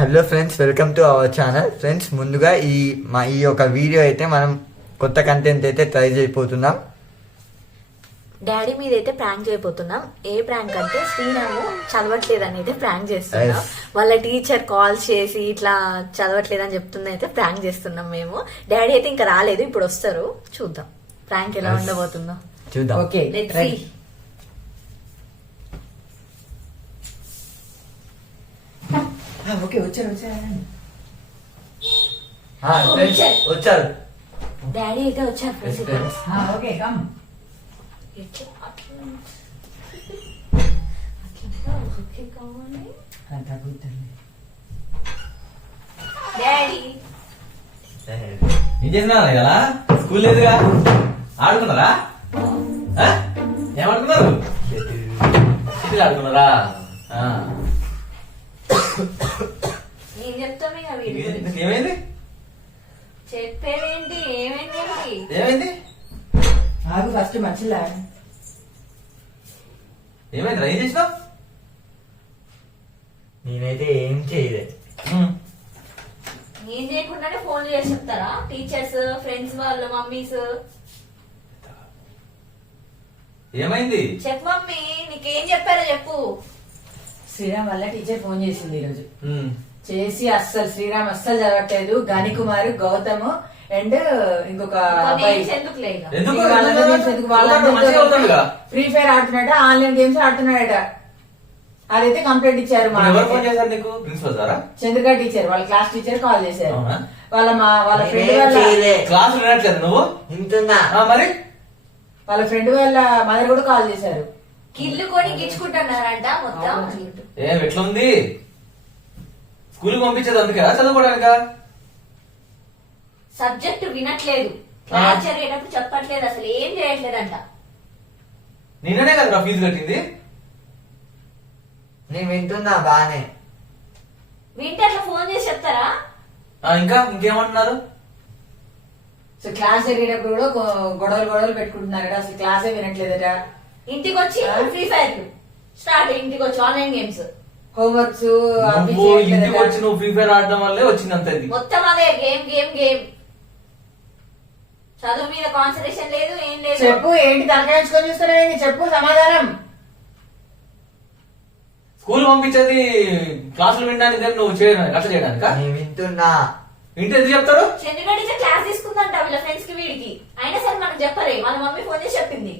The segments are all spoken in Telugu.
Hello friends, welcome to our channel. Friends, ముందుగా ఈ యొక్క వీడియో అయితే మనం కొత్త కంటెంట్ అయితే ట్రై చేయబోతున్నాం. డాడీ మీద అయితే ప్రాంక్ చేయబోతున్నాం. ఏ ప్రాంక్ అంటే శ్రీరాము చదవట్లేదని అయితే ప్రాంక్ చేస్తున్నాం. వాళ్ళ టీచర్ కాల్ చేసి ఇట్లా చదవట్లేదని చెప్తుంది అయితే ప్రాంక్ చేస్తున్నాం మేము. డాడీ అయితే ఇంకా రాలేదు, ఇప్పుడు వస్తారు. చూద్దాం ప్రాంక్ ఎలా ఉండబోతుందో చూద్దాం. Okay, let's see. ఓకే, వచ్చారు. వచ్చారు డాడీ అయితే వచ్చారు ఫ్రెండ్స్. Okay, come. డాడీ ఏం చేసినా కదా, స్కూల్ లేదుగా, ఆడుకున్నారా? ఏమాడుకున్నారు? షటిల్ ఆడుకున్నారా? నేను చెప్తాను ఇక వీడి గురించి. ఏమైంది? చెప్పేదేంటి? ఏమైంది? ఏమైంది? ఆగు, ఫస్ట్ మర్చిలా. ఏమైంది? ఏం చేసినావు? నేనైతే ఏం చేయలేదు. ఏం చేయకుండానే ఫోన్ చేసి చెప్తారా టీచర్స్, ఫ్రెండ్స్ వాళ్ళు, మమ్మీస్? ఏమైంది? చెప్పు మమ్మీ, నీకేం చెప్పారో చెప్పు. శ్రీరామ్ వల్ల టీచర్ ఫోన్ చేసింది ఈరోజు. చేసి శ్రీరామ్ అస్సలు చదవట్లేదు. గణికుమార్, గౌతమ్ అండ్ ఇంకొక ఫ్రీ ఫైర్ ఆడుతున్నాడ, ఆన్లైన్ గేమ్స్ ఆడుతున్నాడట. అదైతే కంప్లైంట్ ఇచ్చారు. చంద్రిక టీచర్, వాళ్ళ క్లాస్ టీచర్ కాల్ చేశారు. వాళ్ళ ఫ్రెండ్ వాళ్ళ ఫ్రెండ్ వాళ్ళ మదర్ కూడా కాల్ చేశారు. కిల్లు కొని గిచ్చుకుంటున్నారంట మొత్తం. ఎట్లా ఉంది? స్కూల్ పంపించేది అందుకే చదువుకోవడానికా? సబ్జెక్ట్ వినట్లేదు, క్లాస్ జరిగేటప్పుడు చెప్పట్లేదు, అసలు ఏం చేయట్లేదంట. నిన్ననే కదా ఫీజు కట్టింది. నేను వింటున్నా బానే. వింటే అట్లా ఫోన్ చేసి చెప్తారా? ఇంకేమంటున్నారు? సో క్లాస్ జరిగేటప్పుడు కూడా గొడవలు పెట్టుకుంటున్నారట. అసలు క్లాసే వినట్లేదట. ఇంటికి వచ్చి ఫ్రీ ఫైర్ స్టార్ట్, ఇంటికి వచ్చి ఆన్లైన్ గేమ్స్, హోంవర్క్స్. ఇంటికి వచ్చి నువ్వు ఫ్రీ ఫైర్ ఆడడం వల్లే వచ్చింది అంత. మొత్తం అదే గేమ్ గేమ్ గేమ్. చదువు మీద కాన్సన్ట్రేషన్ లేదు, ఏం లేదు. చెప్పు, ఏంటి తలకాయించుకొని చూస్తున్నావు? చెప్పు సమాధానం. స్కూల్ పంపించేది క్లాసులు వినడానికి, నువ్వు కష్ట చేయడానిక? నేను వింటున్నా. ఇంటి ఎందుకు చెప్తారు? చంద్రిక టీచర్ క్లాస్ తీసుకుందంట వీళ్ళ ఫ్రెండ్స్ కి, వీడికి. అయినా సరే మనకు చెప్పరే, వాళ్ళ మమ్మీ ఫోన్ చేసి చెప్పింది.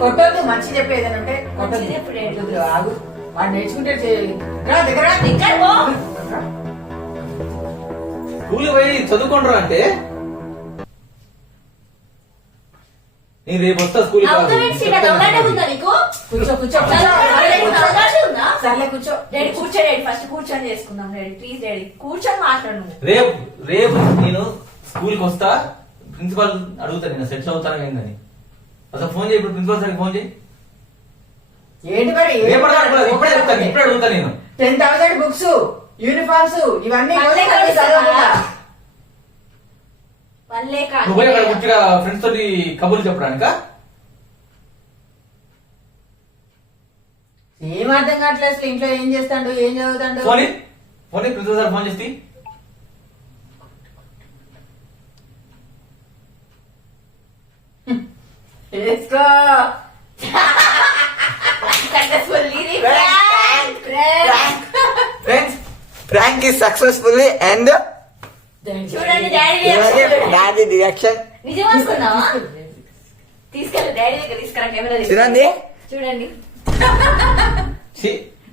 కొట్టొద్దు, మంచి చెప్పేదనంటే కొట్టొద్దు. ఆగు, వాడు నేర్చుకుంటే స్కూల్ పోయి చదువుకుంటారు అంటే నేను రేపు వస్తా స్కూల్. సర్లే కూర్చో. డాడీ కూర్చో, డాడీ ఫస్ట్ కూర్చొని చేసుకుందాం. డాడీ ప్లీజ్, డాడీ కూర్చొని మాట్లాడు. రేపు నేను స్కూల్ కి వస్తా, ప్రిన్సిపాల్ అడుగుతా నేను సెటిల్ అవుతాను ఏందని. అసలు ఫోన్ చేయి, ఇప్పుడు ప్రిన్సిపాల్ సార్కి ఫోన్ చేయి. ఏంటి మరి? ఇప్పుడే అడుగుతా నేను. 10,000 బుక్స్, యూనిఫామ్స్, ఇవన్నీ ఫ్రెండ్స్ తోటి కబుర్లు చెప్పడానిక? ఏం అర్థం కావట్లేదు. అసలు ఇంట్లో ఏం చేస్తాడు, ఏం చదువుతాడు? ఫోన్ ప్రిన్సిపల్ సార్ ఫోన్ చేసి ప్రాంక్ is successfully and చూడండి డాడీ రియాక్షన్. నిజం అనుకున్నావా? తీసుకెళ్ళి డాడీ దగ్గర తీసుకురా, కెమెరా చూడండి. చూడండి,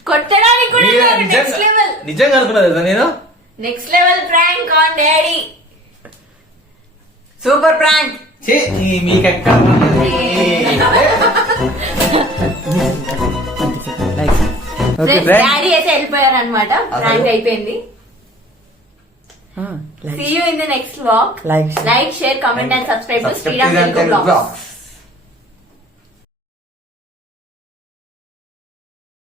కొట్టడానికి కూడా నెక్స్ట్ లెవెల్. నిజంగా అనుకున్నా నేను. Next level prank on daddy. Super prank. మీకెక్కడ డాడీ అయితే వెళ్ళిపోయారు అనమాట. ప్రాంక్ అయిపోయింది. See you in the next vlog. Like, share, comment and subscribe to Sriram Telugu Vlogs.